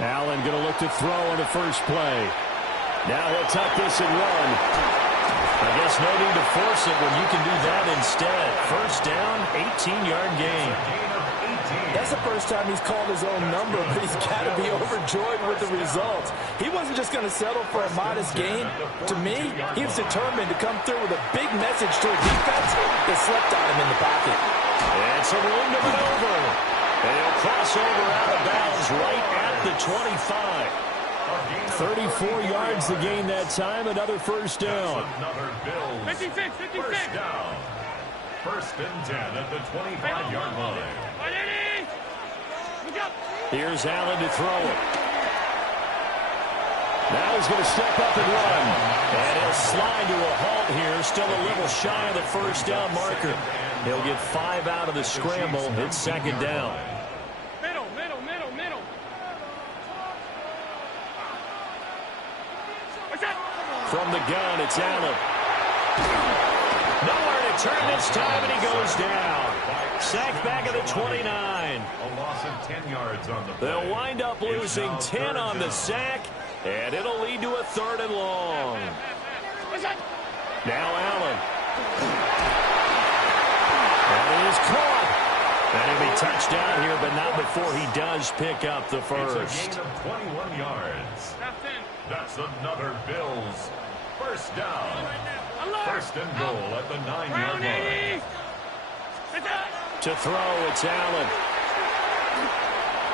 Allen going to look to throw on the first play. Now he'll tuck this and run. I guess no need to force it when you can do that instead. First down, 18-yard gain. That's the first time he's called his own number, but he's got to be overjoyed with the results. He wasn't just going to settle for a modest gain. To me, he was determined to come through with a big message to a defense that slept on him in the pocket. And some room to maneuver. And he'll cross over out of bounds right at the 25. 34 yards to gain that time. Another first down. Another Bills. 56. First down. First and 10 at the 25-yard line. Here's Allen to throw it. Now he's going to step up and run. And he'll slide to a halt here. Still a little shy of the first down marker. He'll get 5 out of the scramble. It's second down. Middle. From the gun, it's Allen. Nowhere to turn this time, and he goes down. Sacked back at the 29. A loss of 10 yards on the play. They'll wind up losing 10 on the sack, and it'll lead to a 3rd and long. Now Allen. And it is caught. And he'll be touched down here, but not before he does pick up the first. It's a gain of 21 yards. That's another Bills. First down. First and goal at the 9-yard line. To throw, it's Allen.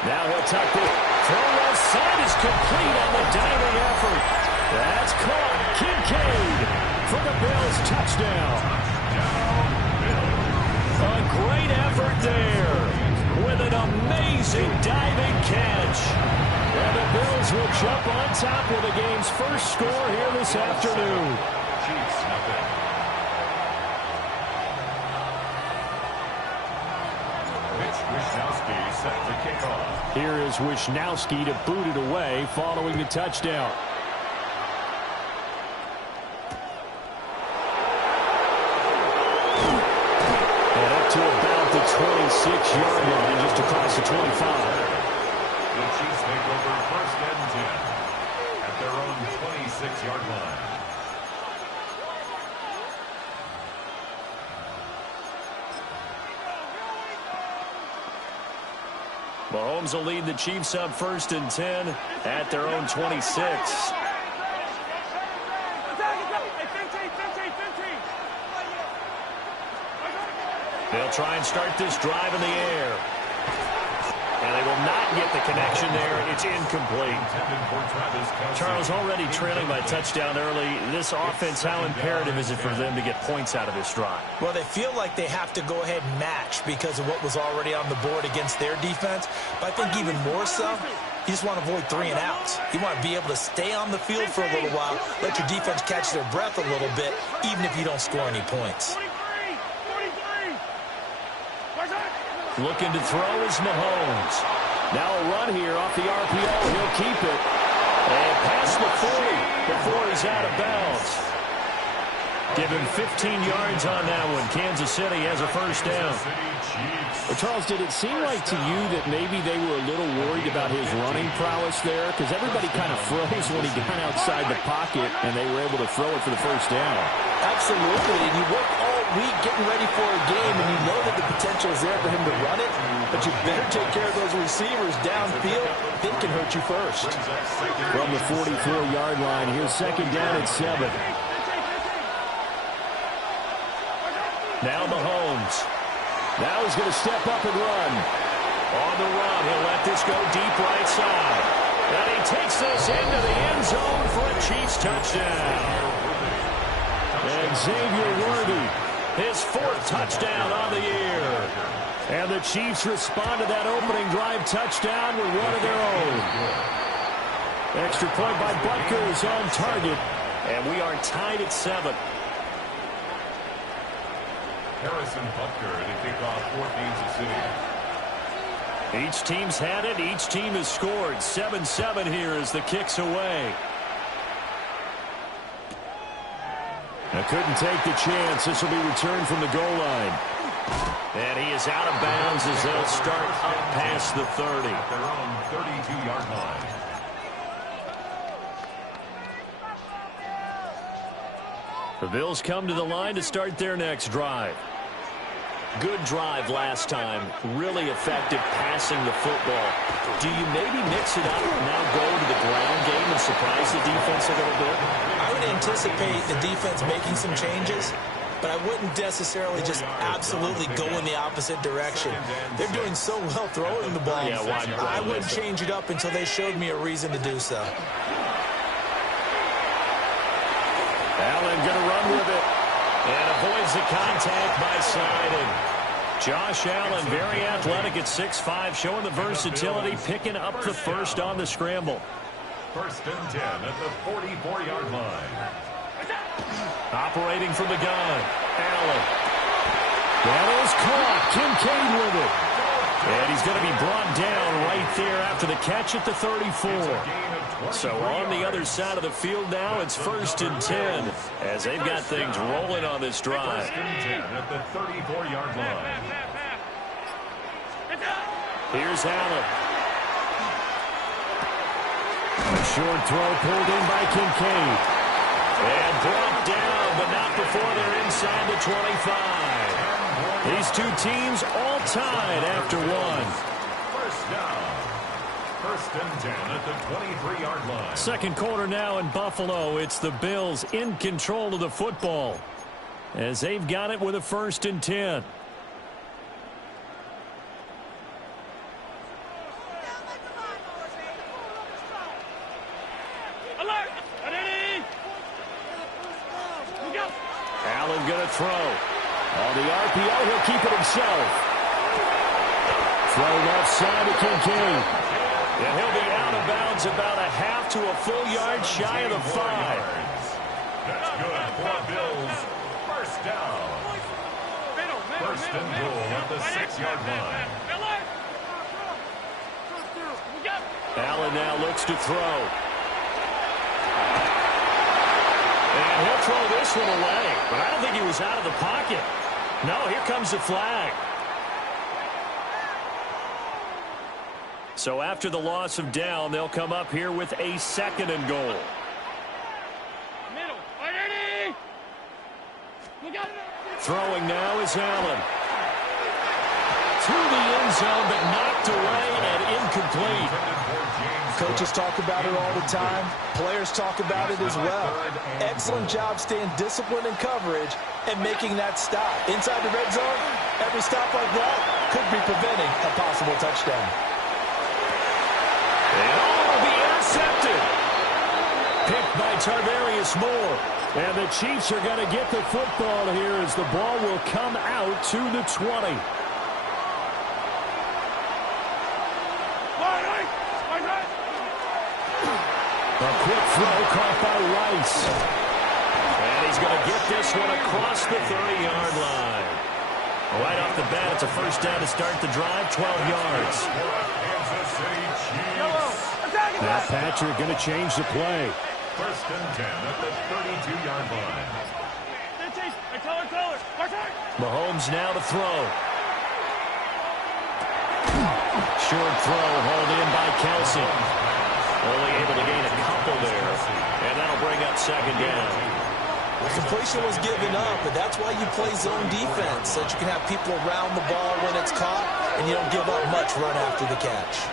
Now he'll tuck it. Throw left side is complete on the diving effort. That's caught. Kincaid for the Bills touchdown. A great effort there with an amazing diving catch. And the Bills will jump on top with the game's first score here this afternoon. Chiefs nothing. Mitch Wishnowsky set to kick off. Here is Wishnowsky to boot it away following the touchdown. And up to about the 26-yard line, just across the 25. The Chiefs take over first and 10 at their own 26-yard line. Mahomes will lead the Chiefs up first and 10 at their own 26. They'll try and start this drive in the air. And they will not get the connection there. It's incomplete. Charles, already trailing by touchdown early. This offense, how imperative is it for them to get points out of this drive? Well, they feel like they have to go ahead and match because of what was already on the board against their defense. But I think even more so, you just want to avoid 3 and outs. You want to be able to stay on the field for a little while, let your defense catch their breath a little bit, even if you don't score any points. Looking to throw is Mahomes. Now a run here off the RPO. He'll keep it. And past the 40 before he's out of bounds. Give him 15 yards on that one. Kansas City has a first down. Well, Charles, did it seem like to you that maybe they were a little worried about his running prowess there? Because everybody kind of froze when he got outside the pocket, and they were able to throw it for the first down. Absolutely. And you work all week getting ready for a game, and you know that the potential is there for him to run it, but you better take care of those receivers downfield. It can hurt you first. From the 44-yard line, here's second down at 7. Now Mahomes. Now he's going to step up and run. On the run, he'll let this go deep right side. And he takes this into the end zone for a Chiefs touchdown. And Xavier Worthy, his 4th touchdown on the year. And the Chiefs respond to that opening drive touchdown with one of their own. Extra point by Butker is on target. And we are tied at 7. Harrison Butker to kick off for Kansas City. Each team's had it. Each team has scored. 7-7 here as the kick's away. I couldn't take the chance. This will be returned from the goal line. And he is out of bounds as they'll start up past the 30. At their own 32-yard line. The Bills come to the line to start their next drive. Good drive last time. Really effective passing the football. Do you maybe mix it up and now go to the ground game and surprise the defense a little bit? I would anticipate the defense making some changes, but I wouldn't necessarily just absolutely go in the opposite direction. They're doing so well throwing the ball. Yeah, I wouldn't change it up until they showed me a reason to do so. Allen going to run with it and avoids the contact by sliding. Josh Allen, very athletic at 6'5", showing the versatility, picking up the first on the scramble. First and 10 at the 44-yard line. Operating from the gun, Allen. That is caught. Kincaid with it. And he's going to be brought down right there after the catch at the 34. So on the other side of the field now, it's first and 10 as they've got things rolling on this drive. First and 10 at the 34-yard line. Here's Allen. A short throw pulled in by Kincaid. And brought down, but not before they're inside the 25. These two teams all tied after one. First down. First and 10 at the 23-yard line. Second quarter now in Buffalo. It's the Bills in control of the football as they've got it with a first and 10. Allen going to throw. On the RPO, he'll keep it himself. Throw left side to Kincaid. And he'll be out of bounds about a half to a full yard shy of the 5. That's good for Bills. First down. First and goal at the 6-yard line. Allen now looks to throw. And he'll throw this one away. But I don't think he was out of the pocket. No, here comes the flag. So after the loss of down, they'll come up here with a second and goal. Throwing now is Allen. To the end zone, but knocked away and incomplete. Coaches talk about it all the time. Players talk about it as well. Excellent job staying disciplined in coverage and making that stop. Inside the red zone, every stop like that could be preventing a possible touchdown. And all will be intercepted. Picked by Tarvarius Moore. And the Chiefs are going to get the football here as the ball will come out to the 20. A quick throw caught by Rice. And he's going to get this one across the 30-yard line. Right off the bat, it's a first down to start the drive, 12 yards. Now Patrick going to change the play. First and 10 at the 32-yard line. Mahomes now to throw. Short throw hauled in by Kelsey. Only able to gain a couple there. And that'll bring up second down. The completion was given up, but that's why you play zone defense, so that you can have people around the ball when it's caught, and you don't give up much run after the catch.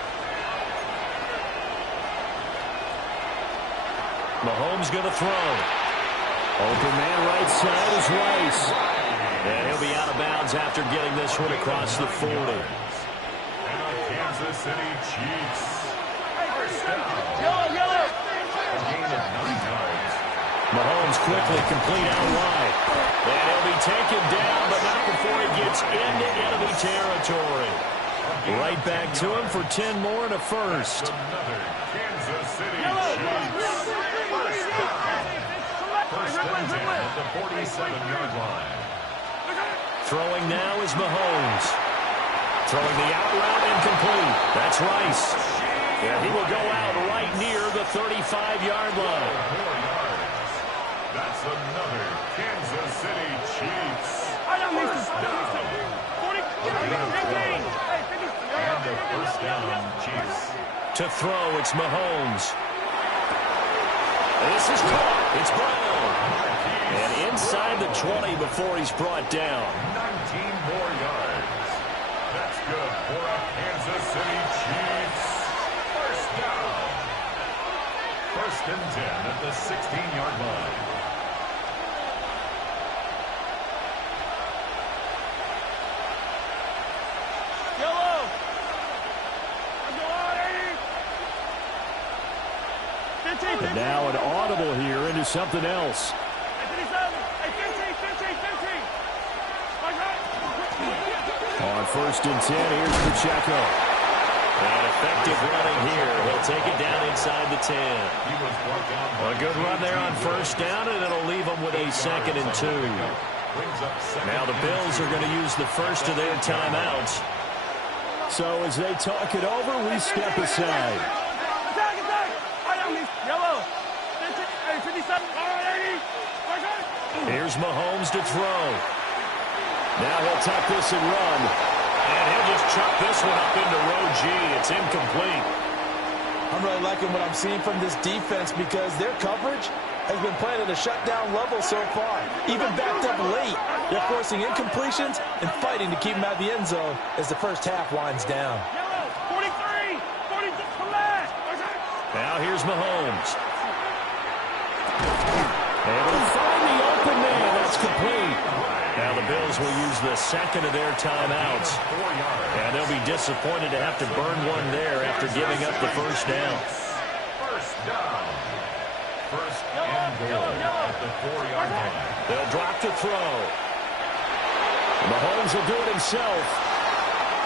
Mahomes going to throw. Open man right side is Rice. And he'll be out of bounds after getting this one across the 40. And the Kansas City Chiefs. First down. A gain of 9 yards. Mahomes quickly complete out wide. And he'll be taken down, but not before he gets into enemy territory. Right back to him for 10 more and a first. Another Kansas City Chiefs. First and 10 at the 47-yard line. Throwing now is Mahomes. Throwing the out route incomplete. That's Rice. And he will go out right near the 35-yard line. 4 yards. That's another Kansas City Chiefs. First down. And a first down, Chiefs. To throw, it's Mahomes. This is caught. It's Brown. And inside the 20 before he's brought down. 19 more yards. That's good for a Kansas City Chiefs. First down. First and 10 at the 16-yard line. And now an audible here into something else. On first and 10, here's Pacheco. And effective running here. He'll take it down inside the 10. A good run there on first down, and it'll leave them with a second and 2. Now the Bills are going to use the first of their timeouts. So as they talk it over, we step aside. Here's Mahomes to throw. Now he'll tuck this and run. And he'll just chuck this one up into row G. It's incomplete. I'm really liking what I'm seeing from this defense because their coverage has been playing at a shutdown level so far. Even backed up late, they're forcing incompletions and fighting to keep them out of the end zone as the first half winds down. Now here's Mahomes. Able to find the open man. That's complete. Now the Bills will use the second of their timeouts. And they'll be disappointed to have to burn one there after giving up the first down. First down. First and goal at the 4-yard line. They'll drop to throw. Mahomes will do it himself.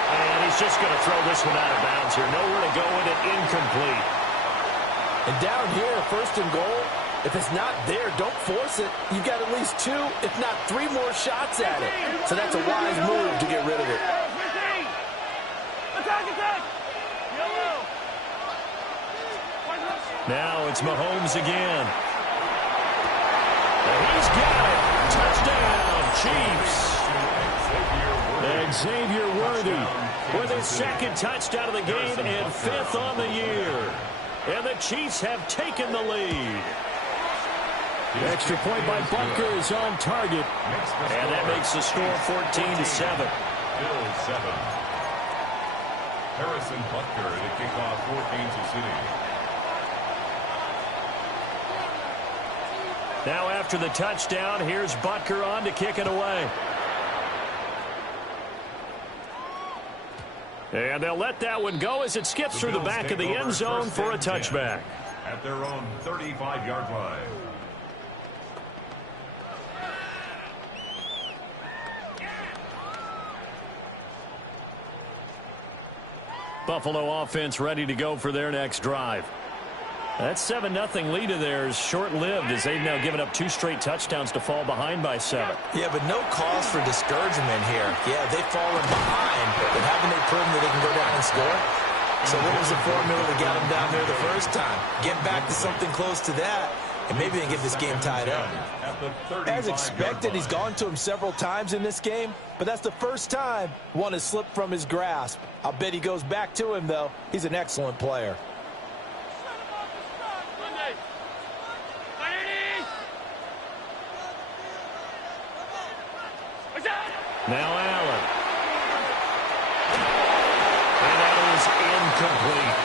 And he's just going to throw this one out of bounds here. Nowhere to go with it. Incomplete. And down here, first and goal, if it's not there, don't force it. You've got at least 2, if not 3 more shots at it. So that's a wise move to get rid of it. Now it's Mahomes again. And he's got it. Touchdown, Chiefs. Xavier Worthy with his second touchdown of the game and 5th on the year. And the Chiefs have taken the lead. The extra point by Butker is on target. And that makes the score 14-7. Bills 7. Harrison Butker to kick off for Kansas City. Now after the touchdown, here's Butker on to kick it away. And they'll let that one go as it skips through the back of the end zone for a touchback. At their own 35-yard line. Buffalo offense ready to go for their next drive. That 7-0 lead of theirs short-lived as they've now given up 2 straight touchdowns to fall behind by 7. Yeah, but no cause for discouragement here. Yeah, they've fallen behind, but haven't they proven that they can go down and score? So what was the formula that got them down there the first time? Get back to something close to that, and maybe they can get this game tied up. As expected, he's gone to him several times in this game, but that's the first time one has slipped from his grasp. I'll bet he goes back to him, though. He's an excellent player. Now Allen. And that is incomplete.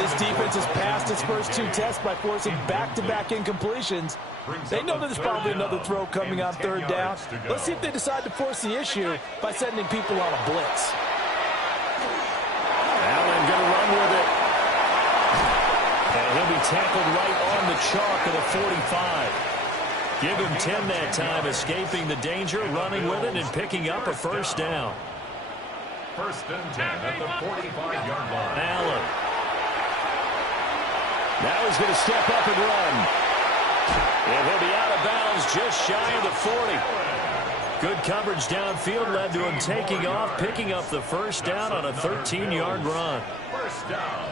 This defense has passed its first 2 tests by forcing back-to-back incompletions. They know that there's probably another throw coming on 3rd down. Let's see if they decide to force the issue by sending people on a blitz. Allen going to run with it. And he'll be tackled right on the chalk of the 45. Give him 10 that time, escaping the danger, running with it, and picking up a first down. First and 10 at the 45-yard line. Allen. Now he's going to step up and run. And he'll be out of bounds just shy of the 40. Good coverage downfield led to him taking off, picking up the first down on a 13-yard run. First down.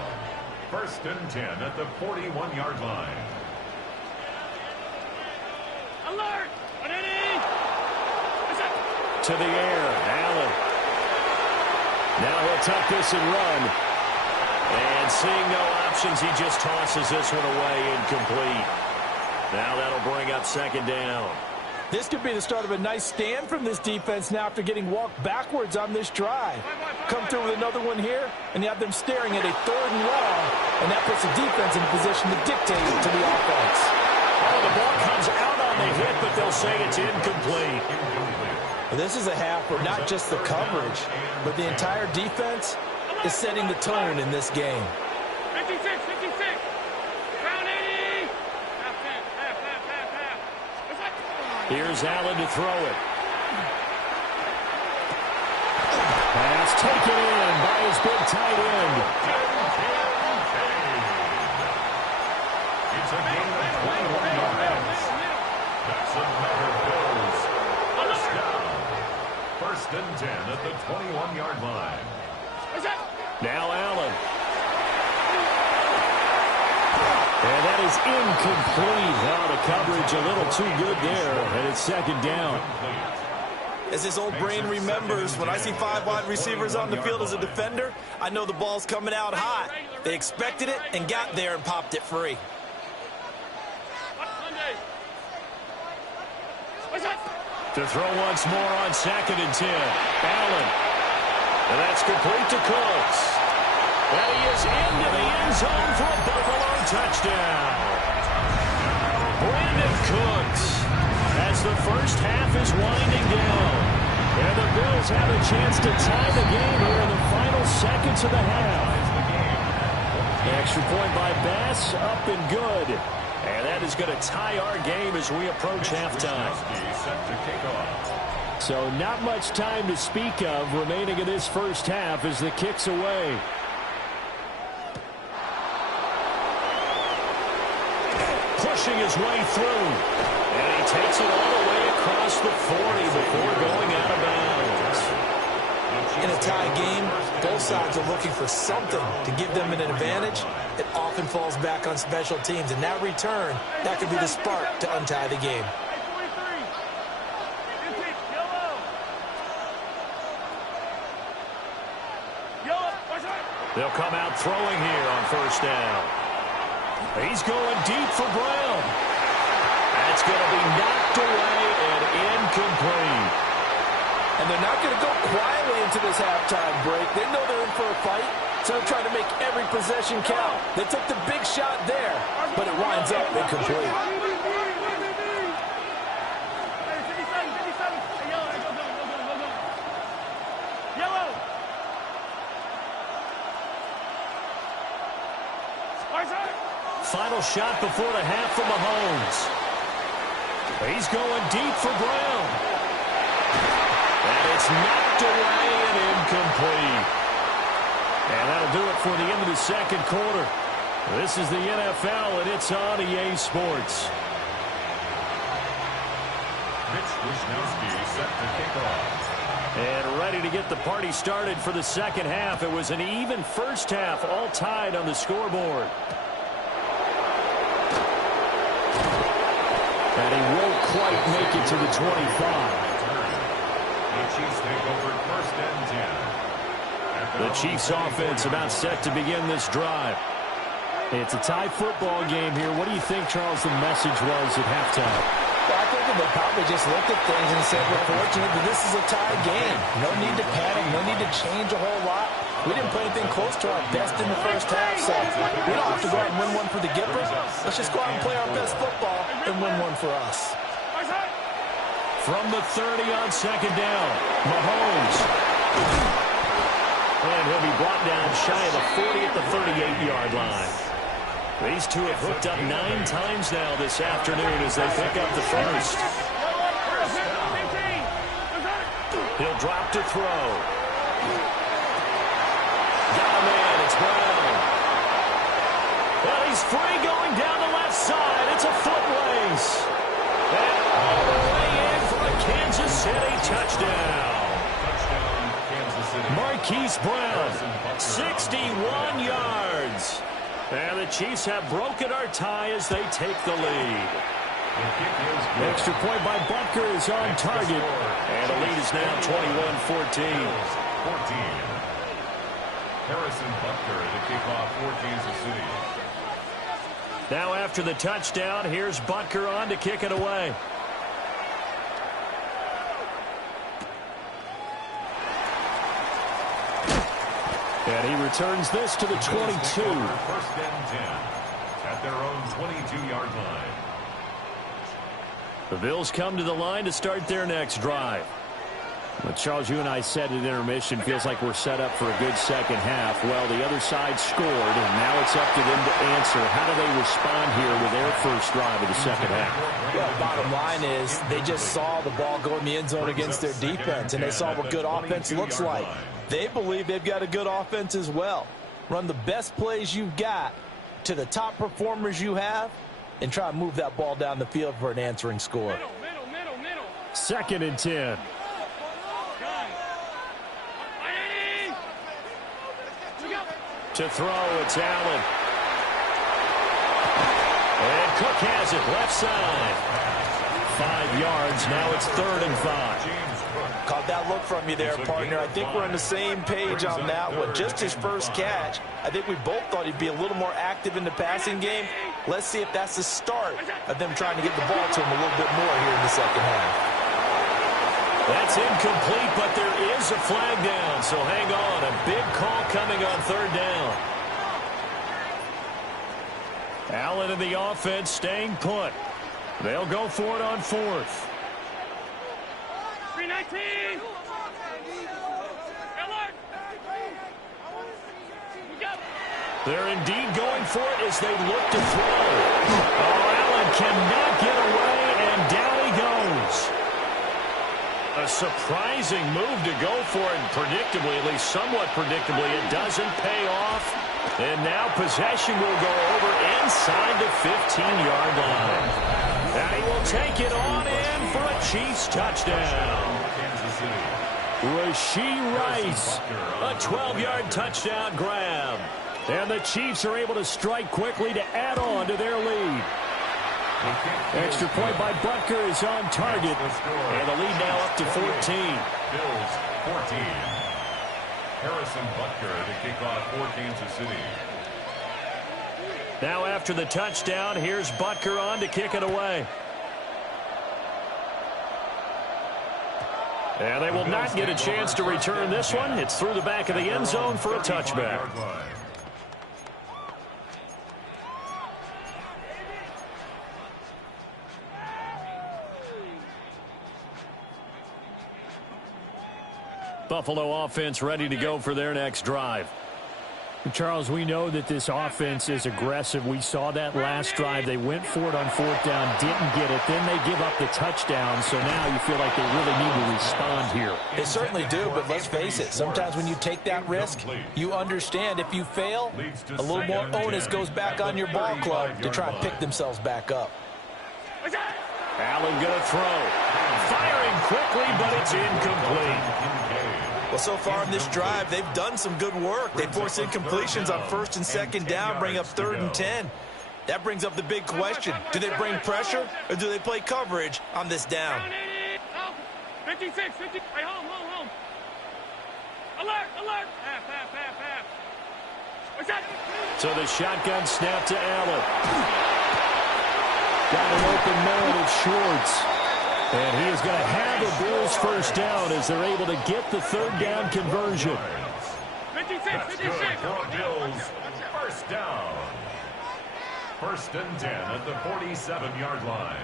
First and 10 at the 41-yard line. To the air, Allen. Now he'll tuck this and run. And seeing no options, he just tosses this one away, incomplete. Now that'll bring up second down. This could be the start of a nice stand from this defense now after getting walked backwards on this drive. Come through with another one here, and you have them staring at a 3rd and long, and that puts the defense in a position to dictate to the offense. Oh, the ball comes out on the hit, but they'll say it's incomplete. Well, this is a half where not just the coverage, but the entire defense is setting the tone in this game. 56, 56. Round 80. Here's Allen to throw it. Pass taken in by his big tight end. It's a gain of 21 yards. That's another Bills. First down. 1st and 10 at the 21-yard line. Now Allen. And that is incomplete. Oh, the coverage a little too good there, and it's 2nd down. As his old brain remembers, when I see 5 wide receivers on the field as a defender, I know the ball's coming out hot. They expected it and got there and popped it free. To throw once more on 2nd and 10. Allen. And that's complete to Cooks. And he is into the end zone for a Buffalo touchdown. Brandon Cooks, as the first half is winding down. And the Bills have a chance to tie the game here in the final seconds of the half. The extra point by Bass, up and good. And that is going to tie our game as we approach halftime. So not much time to speak of remaining in this first half as the kick's away. Pushing his way through. And he takes it all the way across the 40 before going out of bounds. In a tie game, both sides are looking for something to give them an advantage. It often falls back on special teams. And that return, that could be the spark to untie the game. They'll come out throwing here on 1st down. He's going deep for Brown. That's going to be knocked away and incomplete. And they're not going to go quietly into this halftime break. They know they're in for a fight, so they're trying to make every possession count. They took the big shot there, but it winds up incomplete. Final shot before the half from Mahomes. He's going deep for Brown. And it's knocked away and incomplete. And that'll do it for the end of the 2nd quarter. This is the NFL, and it's on EA Sports. Mitch Wisnowski set to kick off. And ready to get the party started for the 2nd half. It was an even first half, all tied on the scoreboard. And he won't quite make it to the 25. The Chiefs take over 1st and 10. The Chiefs offense about set to begin this drive. It's a tie football game here. What do you think, Charles, the message was at halftime? Well, I think they probably just looked at things and said, we're fortunate that this is a tie game. No need to panic, no need to change a whole lot. We didn't play anything close to our best in the first half, so we don't have to go out and win one for the Gippers. Let's just go out and play our best football and win one for us. From the 30 on 2nd down, Mahomes. And he'll be brought down shy of the 40 at the 38-yard line. These two have hooked up 9 times now this afternoon as they pick up the first. He'll drop to throw. Got a man, it's Brown. Well, he's free going down the left side. It's a foot race. And all the way in for a Kansas City touchdown. Touchdown, Kansas City. Marquise Brown, 61 yards. And the Chiefs have broken our tie as they take the lead. The kick is good. Extra point by Butker is on target. And the lead is now 21-14. 14. Harrison Butker to kick off for Kansas City. Now after the touchdown, here's Butker on to kick it away. And he returns this to the 22. First and 10 at their own 22-yard line. The Bills come to the line to start their next drive. Well, Charles, you and I said at intermission, feels like we're set up for a good second half. Well, the other side scored, and now it's up to them to answer. How do they respond here with their first drive of the second half? Well, bottom line is they just saw the ball go in the end zone against their defense, and they saw what good offense looks like. They believe they've got a good offense as well. Run the best plays you've got to the top performers you have, and try to move that ball down the field for an answering score. Middle. Second and 10. To throw, it's Allen. And Cook has it, left side. 5 yards, now it's 3rd and 5. Caught that look from you there, partner. I think we're on the same page on that one. Just his first catch. I think we both thought he'd be a little more active in the passing game. Let's see if that's the start of them trying to get the ball to him a little bit more here in the second half. That's incomplete, but there is a flag down, so hang on. A big call coming on 3rd down. Allen and the offense staying put. They'll go for it on 4th. 319. They're indeed going for it as they look to throw. Oh, Allen cannot get away, and down he goes. A surprising move to go for it, and predictably, at least somewhat predictably, it doesn't pay off. And now possession will go over inside the 15-yard line. And he will take it on in for a Chiefs touchdown. Rashee Rice, a 12-yard touchdown grab. And the Chiefs are able to strike quickly to add on to their lead. Extra point by Butker is on target. And the lead now up to 14. Bills 14. Harrison Butker to kick off for Kansas City. Now after the touchdown, here's Butker on to kick it away. And they will not get a chance to return this one. It's through the back of the end zone for a touchback. Buffalo offense ready to go for their next drive. Charles, we know that this offense is aggressive. We saw that last drive. They went for it on 4th down, didn't get it. Then they give up the touchdown. So now you feel like they really need to respond here. They certainly do, but let's face it. Sometimes when you take that risk, you understand if you fail, a little more onus goes back on your ball club to try and pick themselves back up. Allen going to throw. Firing quickly, but it's incomplete. Well, so far in this drive, they've done some good work. They force incompletions on 1st and 2nd down, bring up 3rd and 10. That brings up the big question. Do they bring pressure, or do they play coverage on this down? 56, 50. Hey, home. Alert. Half. What's that? So the shotgun snap to Allen. Got an open man of Schwartz. And he is going to have a Bills first down as they're able to get the 3rd down conversion. 56. Bills first down. 1st and 10 at the 47-yard line.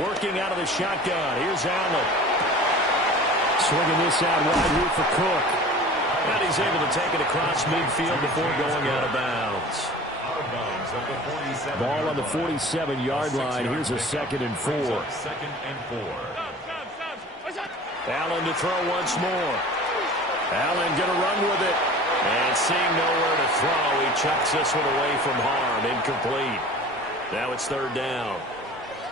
Working out of the shotgun. Here's Allen. Swinging this out wide here for Cook. And he's able to take it across midfield before going out of bounds. Ball on the 47-yard line. Here's a 2nd and 4. Allen to throw once more. Allen going to run with it. And seeing nowhere to throw, he chucks this one away from harm. Incomplete. Now it's 3rd down.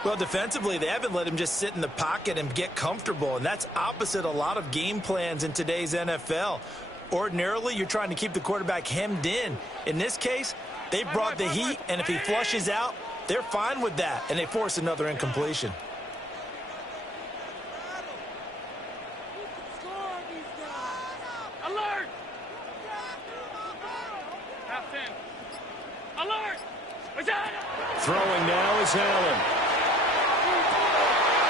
Well, defensively, they haven't let him just sit in the pocket and get comfortable, and that's opposite a lot of game plans in today's NFL. Ordinarily, you're trying to keep the quarterback hemmed in. In this case, they brought the heat, and if he flushes out, they're fine with that, and they force another incompletion. Alert! 10. Alert! What's that? Throwing now is Allen.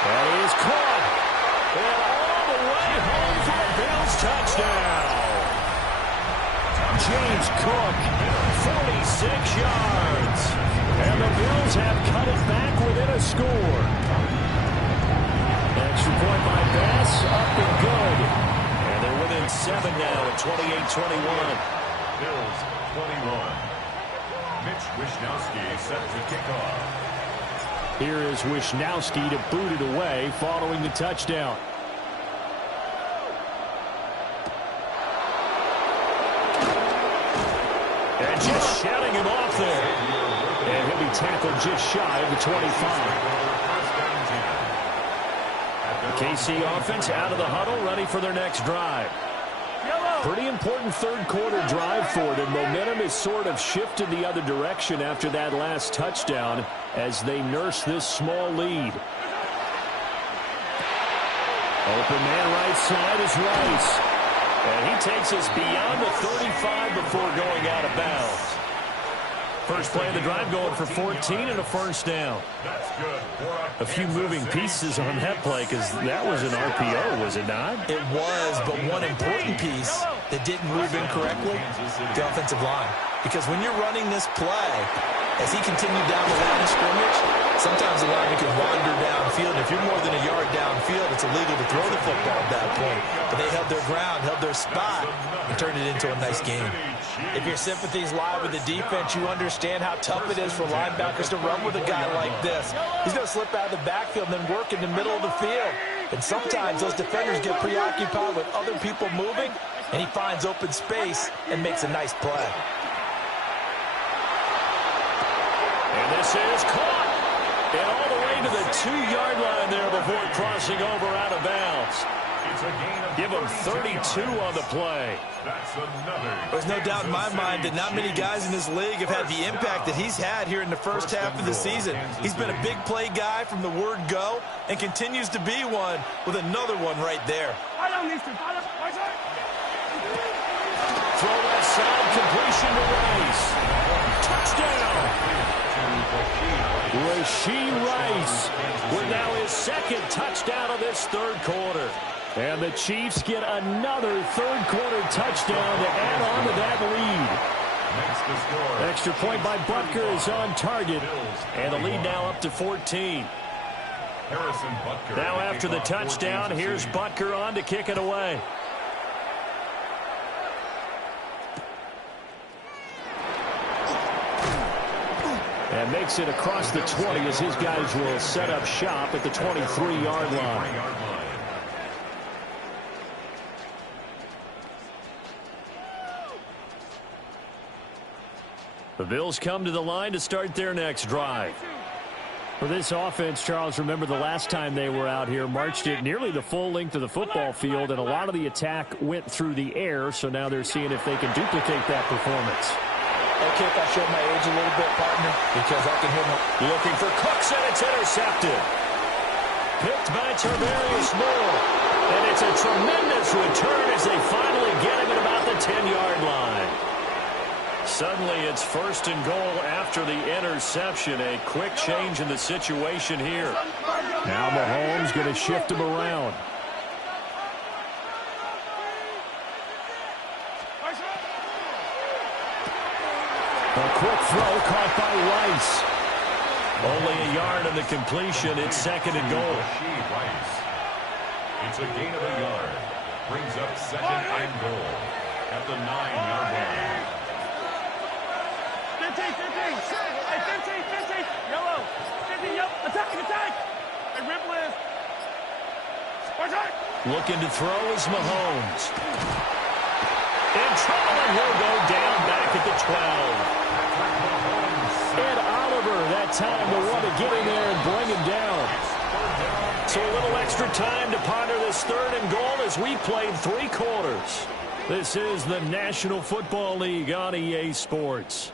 That is caught. And all the way home for a Bills touchdown. James Cook, 46 yards. And the Bills have cut it back within a score. Extra point by Bass, up and good. And they're within 7 now at 28-21. Bills 21. Mitch Wishnowsky set to kick off. Here is Wishnowsky to boot it away following the touchdown. And just shouting him off there. And he'll be tackled just shy of the 25. The KC offense out of the huddle, ready for their next drive. Pretty important third quarter drive for them. Momentum is sort of shifted the other direction after that last touchdown as they nurse this small lead. Open man right side is Rice. And he takes us beyond the 35 before going out of bounds. First play of the drive going for 14 and a first down. A few moving pieces on that play because that was an RPO, was it not? It was, but one important piece that didn't move incorrectly, the offensive line. Because when you're running this play, as he continued down the line of scrimmage, sometimes the lineman can wander downfield. And if you're more than a yard downfield, it's illegal to throw the football at that point. But they held their ground, held their spot, and turned it into a nice game. If your sympathies lie with the defense, you understand how tough it is for linebackers to run with a guy like this. He's going to slip out of the backfield and then work in the middle of the field. And sometimes those defenders get preoccupied with other people moving, and he finds open space and makes a nice play. And this is caught. And all the way to the 2-yard line there before crossing over out of bounds. Give him 32 on the play. There's no doubt in my mind that not many guys in this league have had the impact that he's had here in the first half of the season. He's been a big play guy from the word go and continues to be one with another one right there. Throw left side, completion to Rice. Touchdown. Rashee Rice with now his second touchdown of this third quarter. And the Chiefs get another third quarter touchdown to add on to that lead. Extra point by Butker is on target. And the lead now up to 14. Now after the touchdown, here's Butker on to kick it away. And makes it across the 20 as his guys will set up shop at the 23-yard line. The Bills come to the line to start their next drive. For this offense, Charles, remember the last time they were out here, marched it nearly the full length of the football field, and a lot of the attack went through the air, so now they're seeing if they can duplicate that performance. Okay, if I show my age a little bit, partner, because I can hear my... Looking for Cooks, and it's intercepted. Picked by Tarvarius Moore. And it's a tremendous return as they finally get him at about the 10-yard line. Suddenly, it's first and goal after the interception. A quick change in the situation here. Now Mahomes going to shift him around. A quick throw caught by Rice. Only a yard on the completion. It's second and goal. It's a gain of a yard. Brings up second and goal at the 9-yard line. 15, 15. Hey, 15, 15. Yellow. 15, yep. Attack, attack. Hey, rip list. Attack. Looking to throw is Mahomes. In trouble, and he'll go down back at the 12. Ed Oliver, that time the one to get in there and bring him down. So a little extra time to ponder this third and goal as we played 3 quarters. This is the National Football League on EA Sports.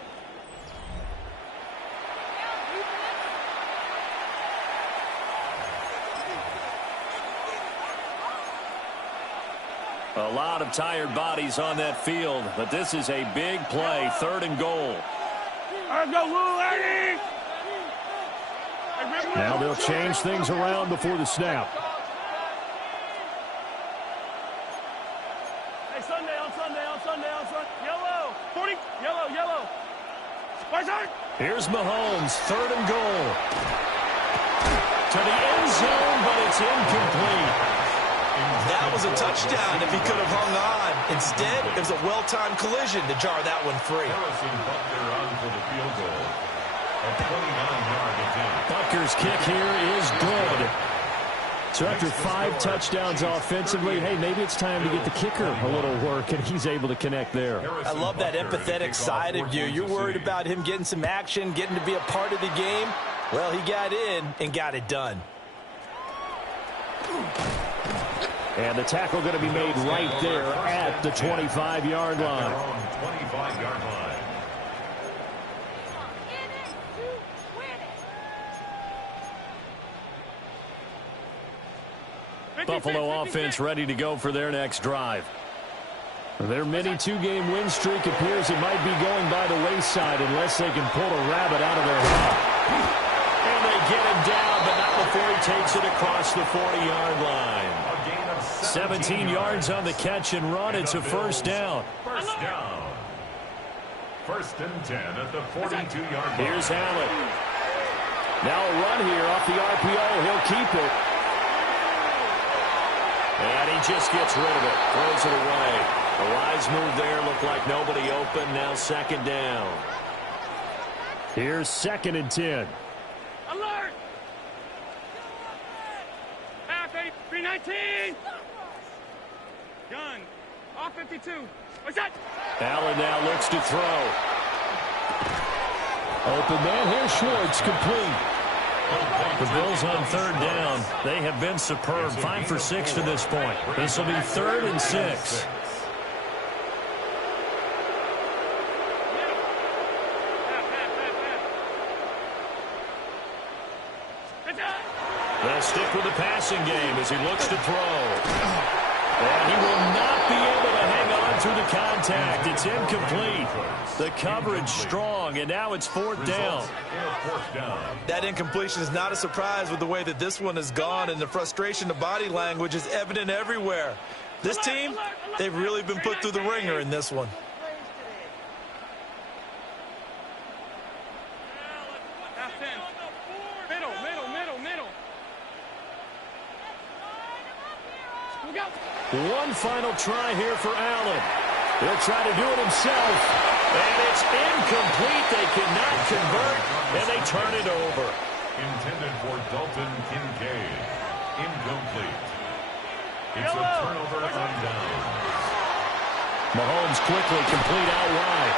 A lot of tired bodies on that field, but this is a big play, 3rd and goal. Let's go, Lou, Eddie! Now they'll change things around before the snap. Hey, Sunday, on Sunday. Yellow, 40, yellow. Right side. Here's Mahomes, 3rd and goal. To the end zone, but it's incomplete. That was a touchdown if he could have hung on. Instead, it was a well-timed collision to jar that one free. Harrison Butker on for the field goal. A 29-yard attempt. Butker's kick here is good. So after 5 touchdowns offensively, hey, maybe it's time to get the kicker a little work, and he's able to connect there. I love that empathetic side of you. You're worried about him getting some action, getting to be a part of the game. Well, he got in and got it done. And the tackle going to be made right there at the 25-yard line. 25-yard line. Buffalo offense ready to go for their next drive. Their mini 2-game win streak appears it might be going by the wayside unless they can pull a rabbit out of their hat. And they get him down, but not before he takes it across the 40-yard line. 17 yards on the catch and run. It's a first down. First down. 1st and 10 at the 42-yard line. Here's Allen. Now a run here off the RPO. He'll keep it. And he just gets rid of it. Throws it away. A wise move there. Looked like nobody open. Now 2nd down. Here's 2nd and 10. Alert! Half 8, 319. Gun. Off 52. What's that? Allen now looks to throw. Open man here. Schwartz complete. The Bills on 3rd down. They have been superb. 5 for 6 to this point. This will be 3rd and 6. They'll stick with the passing game as he looks to throw. And he will not be able to hang on through the contact. It's incomplete. The coverage strong, and now it's 4th down. That incompletion is not a surprise with the way that this one has gone, and the frustration, the body language is evident everywhere. This team, they've really been put through the ringer in this one. Half 10. Middle. Look out. One final try here for Allen. He'll try to do it himself. And it's incomplete. They cannot convert, and they turn it over. Intended for Dalton Kincaid. Incomplete. It's a turnover on down. Mahomes quickly complete out wide.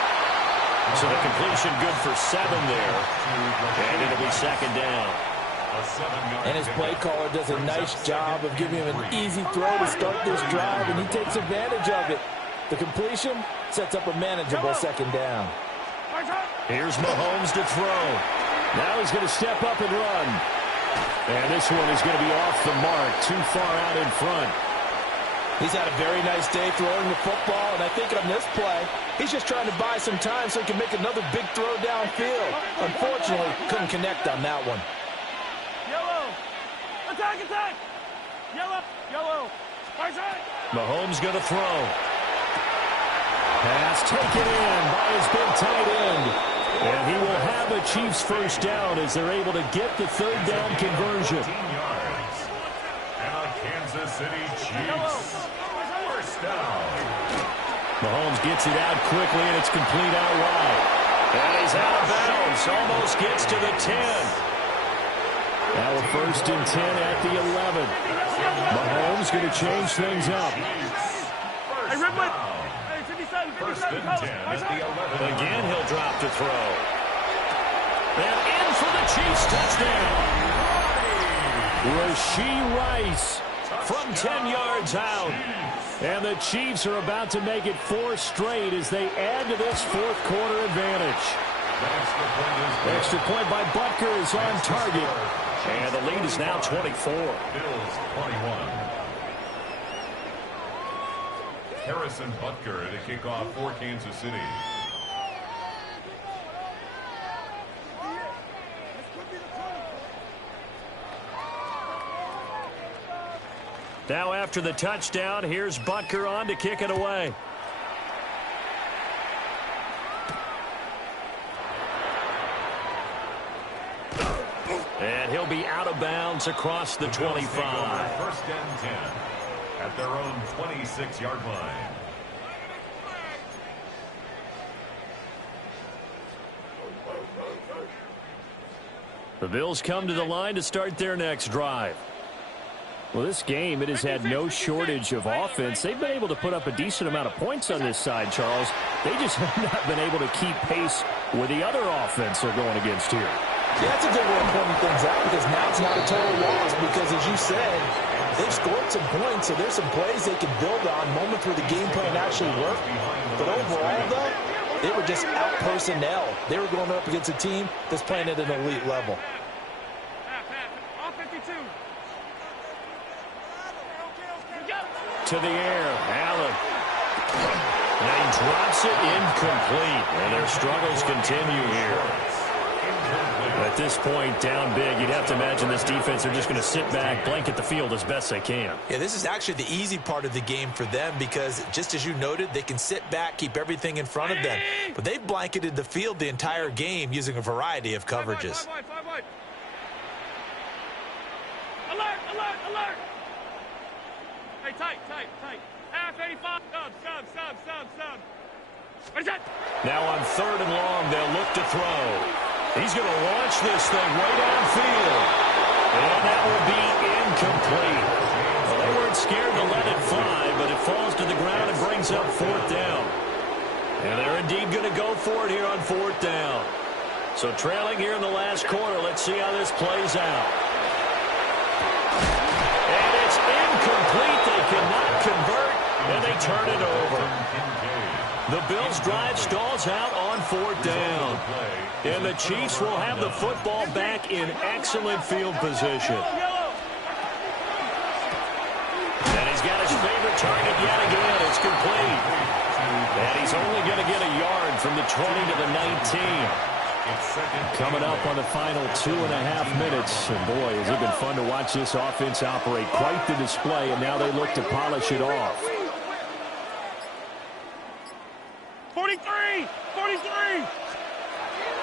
So the completion good for 7 there. And it'll be 2nd down. And his play caller does a nice job of giving him an easy throw to start this drive, and he takes advantage of it. The completion sets up a manageable 2nd down. Here's Mahomes to throw. Now he's going to step up and run. And this one is going to be off the mark, too far out in front. He's had a very nice day throwing the football, and I think on this play, he's just trying to buy some time so he can make another big throw downfield. Unfortunately, couldn't connect on that one. Yellow. Attack. Yellow. Right side. Mahomes going to throw. Pass taken in by his big tight end. And he will have a Chiefs first down as they're able to get the 3rd down conversion. 15 yards. And a Kansas City Chiefs first down. Mahomes gets it out quickly, and it's complete out wide. And he's out of bounds. Almost gets to the 10. Now a 1st and 10 at the 11. Mahomes going to change things up. Hey, Ripley. Hey, 57. 1st and 10 at the 11. Again, he'll drop to throw. And in for the Chiefs touchdown. Rashee Rice from 10 yards out. And the Chiefs are about to make it 4 straight as they add to this 4th quarter advantage. Extra point by Butker is on target. And the lead is now 24. Bills 21. Harrison Butker to kick off for Kansas City. Now after the touchdown, here's Butker on to kick it away. And he'll be out of bounds across the 25. First and 10 at their own 26-yard line. The Bills come to the line to start their next drive. Well, this game, it has had no shortage of offense. They've been able to put up a decent amount of points on this side, Charles. They just have not been able to keep pace with the other offense they're going against here. Yeah, that's a good way of pointing things out because now it's not a total loss because, as you said, they've scored some points, so there's some plays they can build on, moments where the game plan actually worked. But overall, though, they were just out-personnel. They were going up against a team that's playing at an elite level. All 52. To the air, Allen. And he drops it incomplete. And their struggles continue here. At this point, down big, you'd have to imagine this defense are just going to sit back, blanket the field as best they can. Yeah, this is actually the easy part of the game for them because, just as you noted, they can sit back, keep everything in front of them. But they've blanketed the field the entire game using a variety of coverages. Five wide. Alert! Hey, tight. Half 85. Sub. Where's that? Now on 3rd and long, they'll look to throw. He's going to launch this thing way downfield. And that will be incomplete. Well, they weren't scared to let it fly, but it falls to the ground and brings up 4th down. And they're indeed going to go for it here on 4th down. So trailing here in the last quarter, let's see how this plays out. And it's incomplete. They cannot convert, and they turn it over. The Bills' drive stalls out on 4th down. And the Chiefs will have the football back in excellent field position. And he's got his favorite target yet again. It's complete. And he's only going to get a yard from the 20 to the 19. Coming up on the final 2.5 minutes. And boy, has it been fun to watch this offense operate. Quite the display, and now they look to polish it off. 43.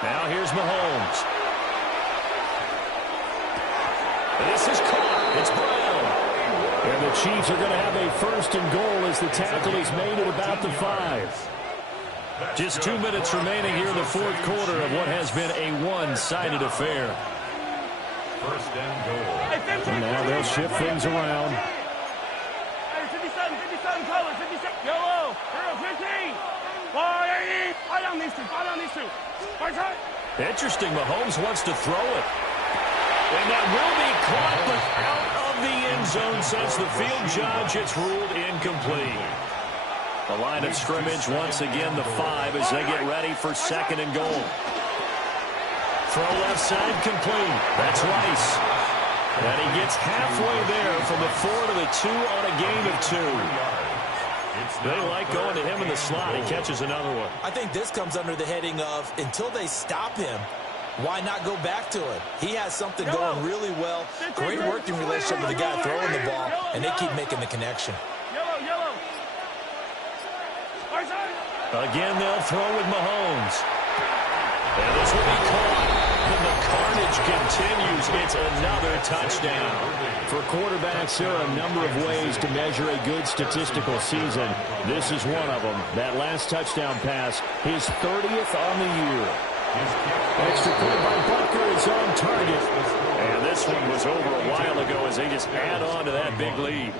Now here's Mahomes. This is caught. It's Brown. And the Chiefs are going to have a 1st and goal as the tackle is made at about the 5. Just 2 minutes remaining here in the 4th quarter of what has been a one-sided affair. 1st and goal. And now they'll shift things around. Hey, 57 colors, 57. Yellow, 15. Ball 80. Fight on these two. Fight tight. Interesting, Mahomes wants to throw it. And that will be caught, but out of the end zone, says the field judge. It's ruled incomplete. The line of scrimmage, once again, the 5 as they get ready for 2nd and goal. Throw left side complete. That's Rice. And he gets halfway there from the 4 to the 2 on a gain of 2. They like going to him in the slot. He catches another one. I think this comes under the heading of, until they stop him, why not go back to it? He has something going really well. Great working relationship with the guy throwing the ball, and they keep making the connection. Yellow. Again, they'll throw with Mahomes. And this will be caught. And the carnage continues. It's another touchdown. For quarterbacks, there are a number of ways to measure a good statistical season. This is one of them. That last touchdown pass, his 30th on the year. Extra point by Butker is on target. And this one was over a while ago as they just add on to that big lead.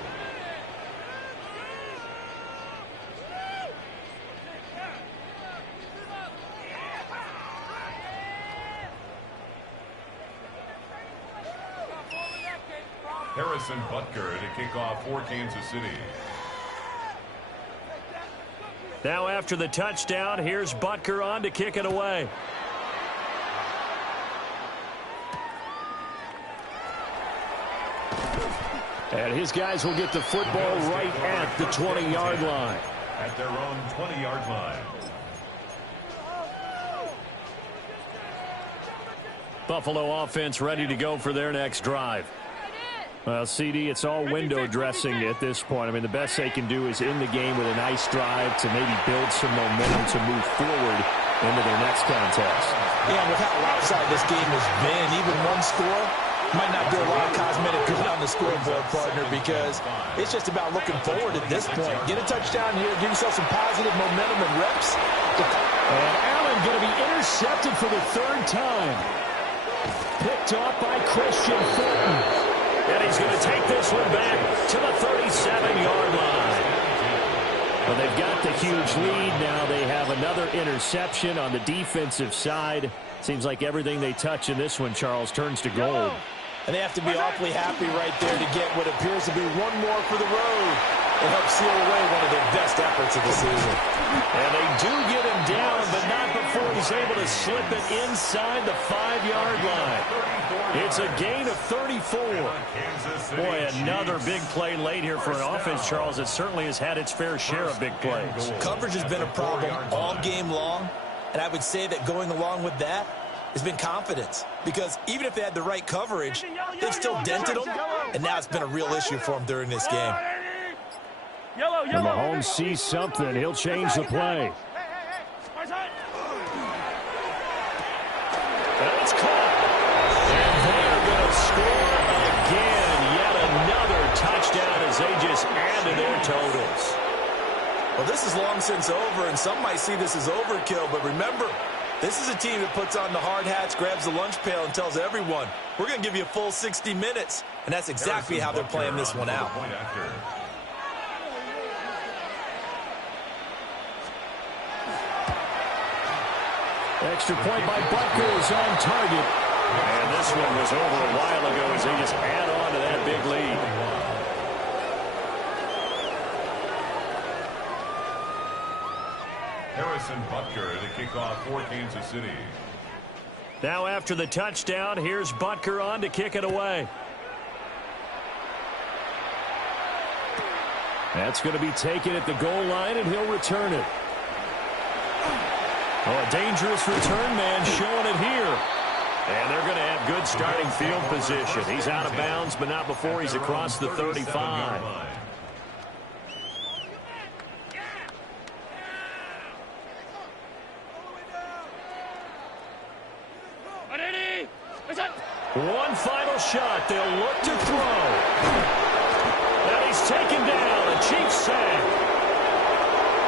Harrison Butker to kick off for Kansas City. Now after the touchdown, here's Butker on to kick it away. And his guys will get the football right at the 20-yard line. at their own 20-yard line. Buffalo offense ready to go for their next drive. Well, CD, it's all window dressing at this point. I mean, the best they can do is in the game with a nice drive to maybe build some momentum to move forward into their next contest. Yeah, with how lopsided this game has been, even one score might not do a lot of cosmetic good on the scoreboard, partner, because it's just about looking forward at this point. Get a touchdown here, give yourself some positive momentum and reps. And Allen going to be intercepted for the third time. Picked off by Christian Fulton. And he's going to take this one back to the 37-yard line. Well, they've got the huge lead now. They have another interception on the defensive side. Seems like everything they touch in this one, Charles, turns to gold. And they have to be awfully happy right there to get what appears to be one more for the road. It helps seal away one of their best efforts of the season. And they do get him down, but not before he's able to slip it inside the 5-yard line. It's a gain of 34. Boy, another big play late here for an offense, Charles, that certainly has had its fair share of big plays. Coverage has been a problem all game long, and I would say that going along with that has been confidence. Because even if they had the right coverage, they've still dented them, and now it's been a real issue for them during this game. When Mahomes sees something, he'll change the play. And it's caught. And they're going to score again. Yet another touchdown as they just add to their totals. Well, this is long since over, and some might see this as overkill. But remember, this is a team that puts on the hard hats, grabs the lunch pail, and tells everyone, we're going to give you a full 60 minutes. And that's exactly how they're playing this one out. Extra point by Butker is on target. And this one was over a while ago as they just add on to that big lead. Harrison Butker to kick off for Kansas City. Now after the touchdown, here's Butker on to kick it away. That's going to be taken at the goal line, and he'll return it. Oh, a dangerous return man showing it here. And they're going to have good starting field position. He's out of bounds, but not before he's across the 35. One final shot. They'll look to throw. And he's taken down. A Chiefs sack.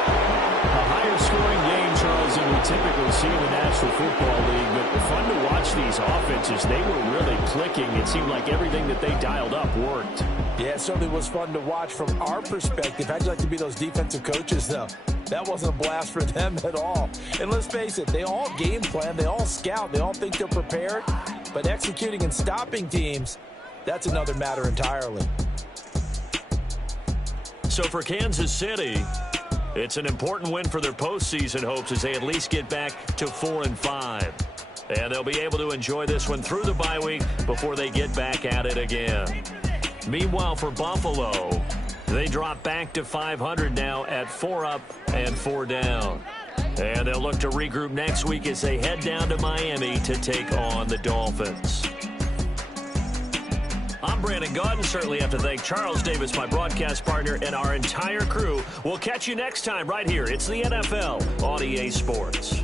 A higher scoring game, Charles, than we typically see in the National Football League. But fun to watch these offenses. They were really clicking. It seemed like everything that they dialed up worked. Yeah, it certainly was fun to watch from our perspective. How'd you like to be those defensive coaches, though? That wasn't a blast for them at all. And let's face it, they all game plan, they all scout, they all think they're prepared. But executing and stopping teams, that's another matter entirely. So for Kansas City, it's an important win for their postseason hopes as they at least get back to 4-5. And they'll be able to enjoy this one through the bye week before they get back at it again. Meanwhile, for Buffalo, they drop back to 500 now at 4 up and 4 down. And they'll look to regroup next week as they head down to Miami to take on the Dolphins. I'm Brandon Gaudin. Certainly have to thank Charles Davis, my broadcast partner, and our entire crew. We'll catch you next time right here. It's the NFL on EA Sports.